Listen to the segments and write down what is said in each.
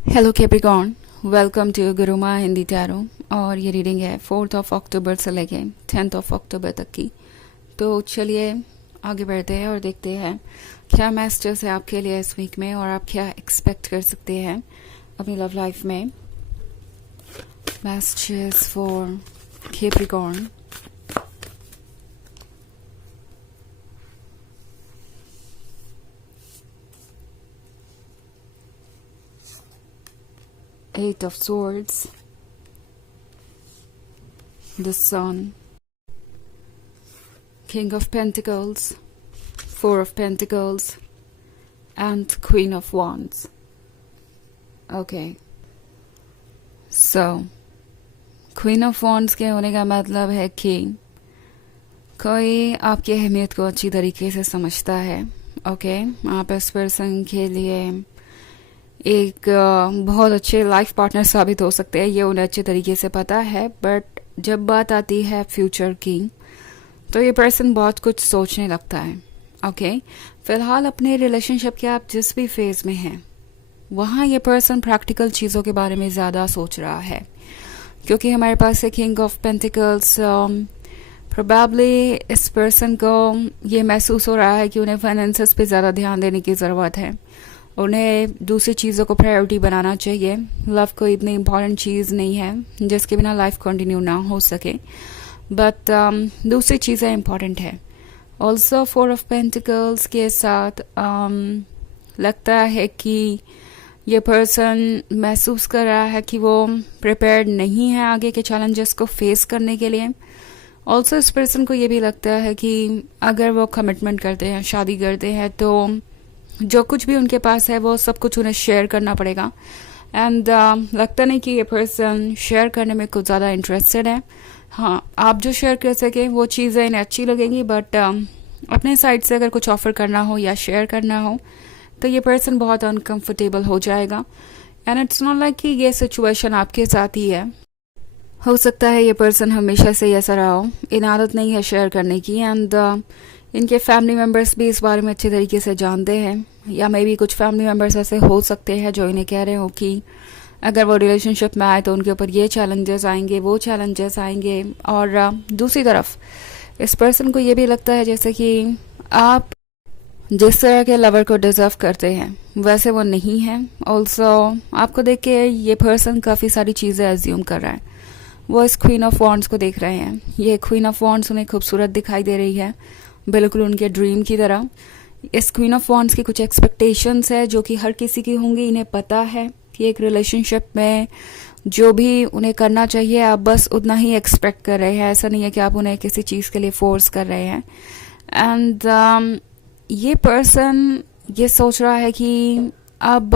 Hello Capricorn, welcome to Gurumaa Hindi tarot. और ये reading है 4 अक्टूबर से लेके 10 अक्टूबर तक की। तो चलिए आगे बढ़ते हैं और देखते हैं क्या मैसेजेस है आपके लिए इस वीक में और आप क्या एक्सपेक्ट कर सकते हैं अपनी लव लाइफ में। Messages for Capricorn. Eight of Swords, the Sun, King of Pentacles, Four of Pentacles, and Queen of Wands. Okay. So, Queen of Wands के होने का मतलब है कि कोई आपकी अहमियत को अच्छी तरीके से समझता है। ओके, आप इस पर्सन के लिए एक बहुत अच्छे लाइफ पार्टनर साबित हो सकते हैं, ये उन्हें अच्छे तरीके से पता है। बट जब बात आती है फ्यूचर की तो ये पर्सन बहुत कुछ सोचने लगता है। ओके, फिलहाल अपने रिलेशनशिप के आप जिस भी फेज में हैं वहाँ ये पर्सन प्रैक्टिकल चीज़ों के बारे में ज़्यादा सोच रहा है, क्योंकि हमारे पास है किंग ऑफ पेंटिकल्स। प्रोबेबली इस पर्सन को ये महसूस हो रहा है कि उन्हें फाइनेंसेस पे ज़्यादा ध्यान देने की ज़रूरत है, उन्हें दूसरी चीज़ों को प्रायोरिटी बनाना चाहिए। लव कोई इतनी इम्पॉर्टेंट चीज़ नहीं है जिसके बिना लाइफ कंटिन्यू ना हो सके, बट दूसरी चीज़ें इम्पॉर्टेंट है। ऑल्सो फोर ऑफ पेंटिकल्स के साथ लगता है कि ये पर्सन महसूस कर रहा है कि वो प्रिपेयर्ड नहीं है आगे के चैलेंजेस को फेस करने के लिए। ऑल्सो इस पर्सन को ये भी लगता है कि अगर वो कमिटमेंट करते हैं, शादी करते हैं, तो जो कुछ भी उनके पास है वो सब कुछ उन्हें शेयर करना पड़ेगा। एंड लगता नहीं कि ये पर्सन शेयर करने में कुछ ज़्यादा इंटरेस्टेड है। हाँ, आप जो शेयर कर सकें वो चीज़ें इन्हें अच्छी लगेंगी, बट अपने साइड से अगर कुछ ऑफर करना हो या शेयर करना हो तो ये पर्सन बहुत अनकंफर्टेबल हो जाएगा। एंड इट्स नॉट लाइक कि ये सिचुएशन आपके साथ ही है। हो सकता है ये पर्सन हमेशा से ऐसा रहा हो, इन आदत नहीं है शेयर करने की। एंड इनके फैमिली मेम्बर्स भी इस बारे में अच्छे तरीके से जानते हैं, या मे बी कुछ फैमिली मेम्बर्स ऐसे हो सकते हैं जो इन्हें कह रहे हो कि अगर वो रिलेशनशिप में आए तो उनके ऊपर ये चैलेंजेस आएंगे, वो चैलेंजेस आएंगे। और दूसरी तरफ इस पर्सन को ये भी लगता है जैसे कि आप जिस तरह के लवर को डिजर्व करते हैं वैसे वो नहीं है। ऑल्सो आपको देख के ये पर्सन काफ़ी सारी चीज़ें एज्यूम कर रहा है। वो इस क्वीन ऑफ वॉन्ड्स को देख रहे हैं। ये क्वीन ऑफ वॉन्ड्स उन्हें खूबसूरत दिखाई दे रही है, बिल्कुल उनके ड्रीम की तरह। इस क्वीन ऑफ वॉन्ड्स की कुछ एक्सपेक्टेशंस है जो कि हर किसी की होंगी। इन्हें पता है कि एक रिलेशनशिप में जो भी उन्हें करना चाहिए आप बस उतना ही एक्सपेक्ट कर रहे हैं। ऐसा नहीं है कि आप उन्हें किसी चीज़ के लिए फोर्स कर रहे हैं। एंड ये पर्सन ये सोच रहा है कि अब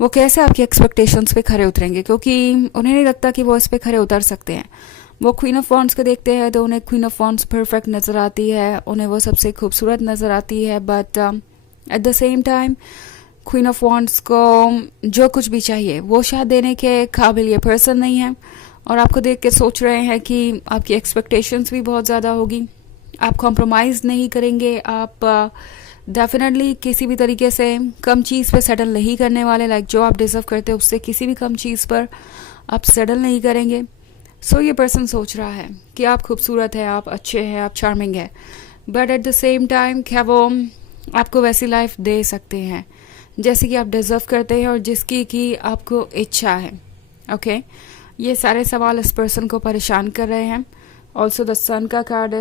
वो कैसे आपकी एक्सपेक्टेशंस पे खरे उतरेंगे, क्योंकि उन्हें नहीं लगता कि वो इस पे खरे उतर सकते हैं। वो क्वीन ऑफ वॉन्ड्स को देखते हैं तो उन्हें क्वीन ऑफ वॉन्ड्स परफेक्ट नज़र आती है, उन्हें वो सबसे खूबसूरत नज़र आती है। But at the same time queen of wands को जो कुछ भी चाहिए वो शायद देने के काबिल ये पर्सन नहीं है। और आपको देख के सोच रहे हैं कि आपकी एक्सपेक्टेशंस भी बहुत ज़्यादा होगी, आप कॉम्प्रोमाइज़ नहीं करेंगे, आप डेफिनेटली किसी भी तरीके से कम चीज़ पे सेटल नहीं करने वाले। लाइक जो आप डिजर्व करते हैं उससे किसी भी कम चीज़ पर आप सेटल नहीं करेंगे। सो ये पर्सन सोच रहा है कि आप खूबसूरत है, आप अच्छे हैं, आप चार्मिंग है, but at the same time क्या वो आपको वैसी लाइफ दे सकते हैं जैसे कि आप डिजर्व करते हैं और जिसकी कि आपको इच्छा है। ओके, ये सारे सवाल इस पर्सन को परेशान कर रहे हैं। ऑल्सो द सन का कार्ड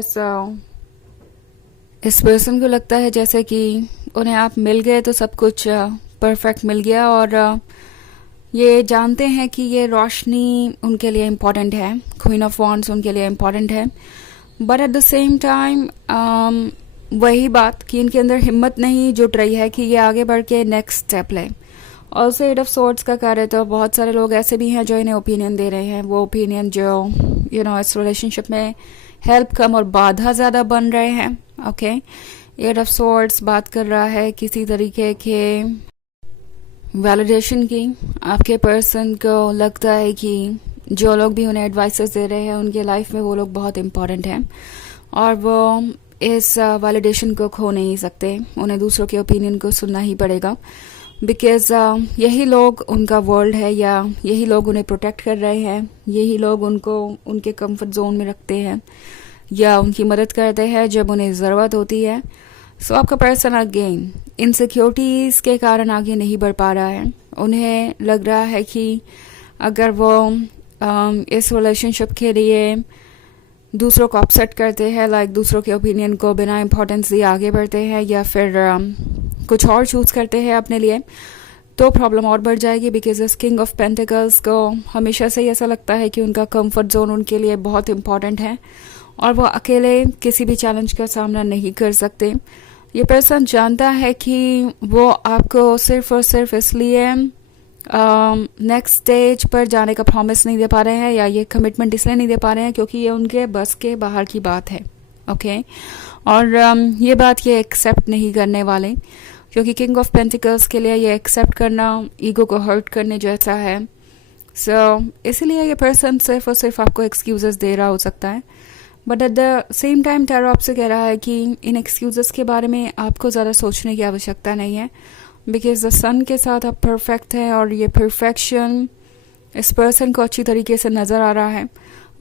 इस पर्सन को लगता है जैसे कि उन्हें आप मिल गए तो सब कुछ परफेक्ट मिल गया, और ये जानते हैं कि ये रोशनी उनके लिए इम्पॉर्टेंट है, क्वीन ऑफ वॉन्ड्स उनके लिए इम्पॉर्टेंट है। But at the same time वही बात कि इनके अंदर हिम्मत नहीं जुट रही है कि ये आगे बढ़ के नेक्स्ट स्टेप लें। ऑल्सो एट ऑफ सोर्ड्स का कार्ड है, तो बहुत सारे लोग ऐसे भी हैं जो इन्हें ओपिनियन दे रहे हैं। वो ओपिनियन जो इस रिलेशनशिप में हेल्प कम और बाधा ज़्यादा बन रहे हैं। ओके, एट ऑफ सोर्ड्स बात कर रहा है किसी तरीके के वैलिडेशन की। आपके पर्सन को लगता है कि जो लोग भी उन्हें एडवाइसेस दे रहे हैं उनके लाइफ में वो लोग बहुत इम्पॉर्टेंट हैं और वो इस वैलिडेशन को खो नहीं सकते, उन्हें दूसरों के ओपिनियन को सुनना ही पड़ेगा। बिकॉज यही लोग उनका वर्ल्ड है, या यही लोग उन्हें प्रोटेक्ट कर रहे हैं, यही लोग उनको उनके कंफर्ट जोन में रखते हैं या उनकी मदद करते हैं जब उन्हें ज़रूरत होती है. सो आपका पर्सन अगेन इनसिक्योरिटीज़ के कारण आगे नहीं बढ़ पा रहा है. उन्हें लग रहा है कि अगर वो इस रिलेशनशिप के लिए दूसरों को अपसेट करते हैं, लाइक दूसरों के ओपिनियन को बिना इम्पोर्टेंस दिए आगे बढ़ते हैं, या फिर कुछ और चूज़ करते हैं अपने लिए, तो प्रॉब्लम और बढ़ जाएगी. बिकॉज इस किंग ऑफ पेंटिकल्स को हमेशा से ही ऐसा लगता है कि उनका कंफर्ट जोन उनके लिए बहुत इम्पॉर्टेंट है और वो अकेले किसी भी चैलेंज का सामना नहीं कर सकते. ये पर्सन जानता है कि वो आपको सिर्फ और सिर्फ इसलिए नेक्स्ट स्टेज पर जाने का प्रॉमिस नहीं दे पा रहे हैं, या ये कमिटमेंट इसलिए नहीं दे पा रहे हैं क्योंकि ये उनके बस के बाहर की बात है. ओके और ये बात ये एक्सेप्ट नहीं करने वाले, क्योंकि किंग ऑफ पेंटिकल्स के लिए ये एक्सेप्ट करना ईगो को हर्ट करने जैसा है. सो इसलिए ये पर्सन सिर्फ और सिर्फ आपको एक्सक्यूजेस दे रहा हो सकता है. But at the same time tarot आपसे कह रहा है कि इन एक्सक्यूजेस के बारे में आपको ज़्यादा सोचने की आवश्यकता नहीं है, बिकॉज द सन के साथ आप परफेक्ट हैं और ये परफेक्शन इस पर्सन को अच्छी तरीके से नज़र आ रहा है.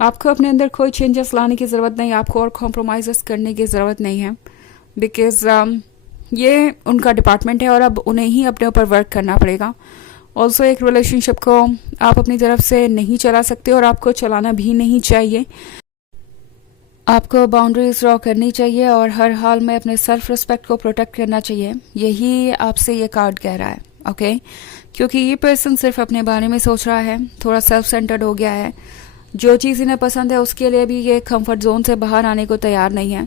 आपको अपने अंदर कोई चेंजेस लाने की ज़रूरत नहीं, आपको और कॉम्प्रोमाइज़ करने की ज़रूरत नहीं है, बिकॉज ये उनका डिपार्टमेंट है और अब उन्हें ही अपने ऊपर वर्क करना पड़ेगा. ऑल्सो एक रिलेशनशिप को आप अपनी तरफ से नहीं चला सकते और आपको चलाना भी नहीं चाहिए. आपको बाउंड्रीज ड्रॉ करनी चाहिए और हर हाल में अपने सेल्फ रिस्पेक्ट को प्रोटेक्ट करना चाहिए. यही आपसे ये कार्ड कह रहा है. ओके क्योंकि ये पर्सन सिर्फ अपने बारे में सोच रहा है, थोड़ा सेल्फ सेंटर्ड हो गया है. जो चीज़ इन्हें पसंद है उसके लिए भी ये कंफर्ट जोन से बाहर आने को तैयार नहीं है.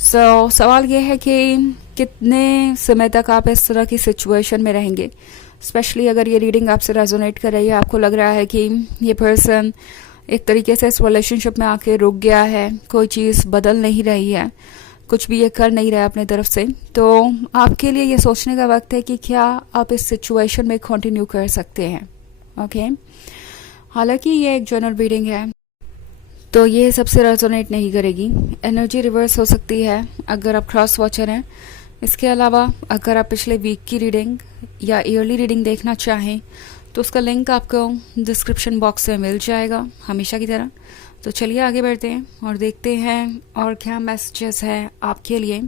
सो सवाल ये है कि कितने समय तक आप इस तरह की सिचुएशन में रहेंगे. स्पेशली अगर ये रीडिंग आपसे रेजोनेट कर रही है, आपको लग रहा है कि ये पर्सन एक तरीके से इस रिलेशनशिप में आके रुक गया है, कोई चीज़ बदल नहीं रही है, कुछ भी ये कर नहीं रहा है अपने तरफ से, तो आपके लिए ये सोचने का वक्त है कि क्या आप इस सिचुएशन में कंटिन्यू कर सकते हैं. ओके हालांकि ये एक जनरल रीडिंग है तो ये सबसे रेजोनेट नहीं करेगी. एनर्जी रिवर्स हो सकती है अगर आप क्रॉस वॉचर हैं. इसके अलावा अगर आप पिछले वीक की रीडिंग या ईयरली रीडिंग देखना चाहें तो उसका लिंक आपको डिस्क्रिप्शन बॉक्स में मिल जाएगा हमेशा की तरह. तो चलिए आगे बढ़ते हैं और देखते हैं और क्या मैसेजेस है आपके लिए.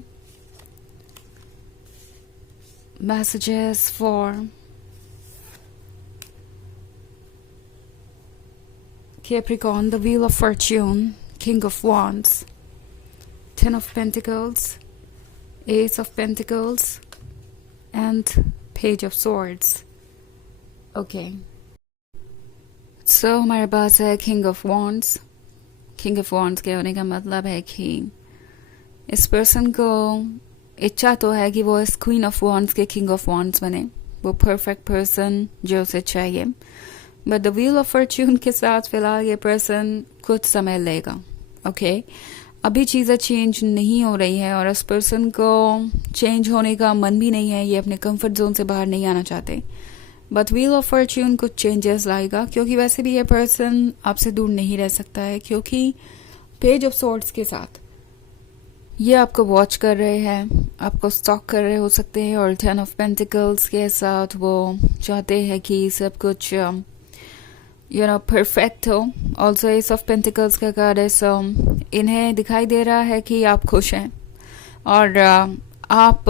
Messages for Capricorn, the Wheel of Fortune, King of Wands, Ten of Pentacles, Ace of Pentacles, and Page of Swords. Okay. So हमारे पास है King of Wands. King of Wands के होने का मतलब है कि इस पर्सन को इच्छा तो है कि वो इस Queen of Wands के King of Wands बने, वो परफेक्ट पर्सन जो उसे चाहिए. But the wheel of Fortune के साथ फिलहाल ये पर्सन कुछ समय लेगा. ओके अभी चीज़ें चेंज नहीं हो रही है और इस पर्सन को चेंज होने का मन भी नहीं है, ये अपने कंफर्ट जोन से बाहर नहीं आना चाहते. बट व्हील ऑफ फॉर्च्यून कुछ चेंजेस लाएगा, क्योंकि वैसे भी ये पर्सन आपसे दूर नहीं रह सकता है, क्योंकि पेज ऑफ सॉर्ड्स के साथ ये आपको वॉच कर रहे हैं, आपको स्टॉक कर रहे हो सकते हैं, और 10 ऑफ पेंटिकल्स के साथ वो चाहते हैं कि सब कुछ परफेक्ट हो. ऑल्सो एस ऑफ पेंटिकल्स का कार्ड है. सो इन्हें दिखाई दे रहा है कि आप खुश हैं और आप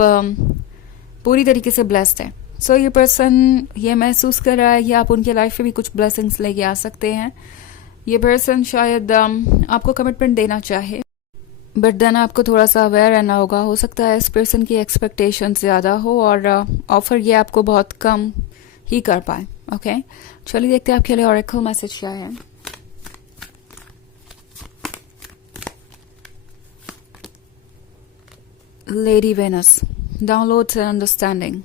पूरी तरीके से ब्लेस्ड हैं. सो ये पर्सन ये महसूस कर रहा है कि आप उनके लाइफ में भी कुछ ब्लेसिंग्स लेके आ सकते हैं. ये पर्सन शायद आपको कमिटमेंट देना चाहे, बट देन आपको थोड़ा सा अवेयर रहना होगा. हो सकता है इस पर्सन की एक्सपेक्टेशन ज़्यादा हो और ऑफर ये आपको बहुत कम ही कर पाए. ओके चलिए देखते हैं आपके लिए ऑरेकल मैसेज क्या है. Lady Venus, downloads and understanding.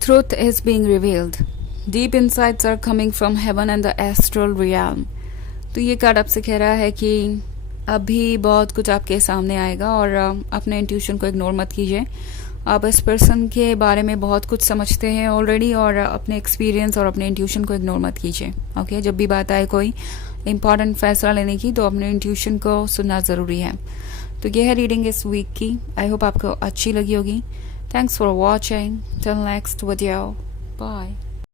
Truth is being revealed. Deep insights are coming from heaven and the astral realm. तो ये कार्ड आपसे कह रहा है कि अभी बहुत कुछ आपके सामने आएगा और अपने इंट्यूशन को इग्नोर मत कीजिए. आप इस पर्सन के बारे में बहुत कुछ समझते हैं ऑलरेडी और अपने एक्सपीरियंस और अपने इंट्यूशन को इग्नोर मत कीजिए. ओके जब भी बात आए कोई इंपॉर्टेंट फैसला लेने की तो अपने इंट्यूशन को सुनना ज़रूरी है. तो ये है रीडिंग इस वीक की. आई होप आपको अच्छी लगी होगी. Thanks for watching. Till next video. Bye.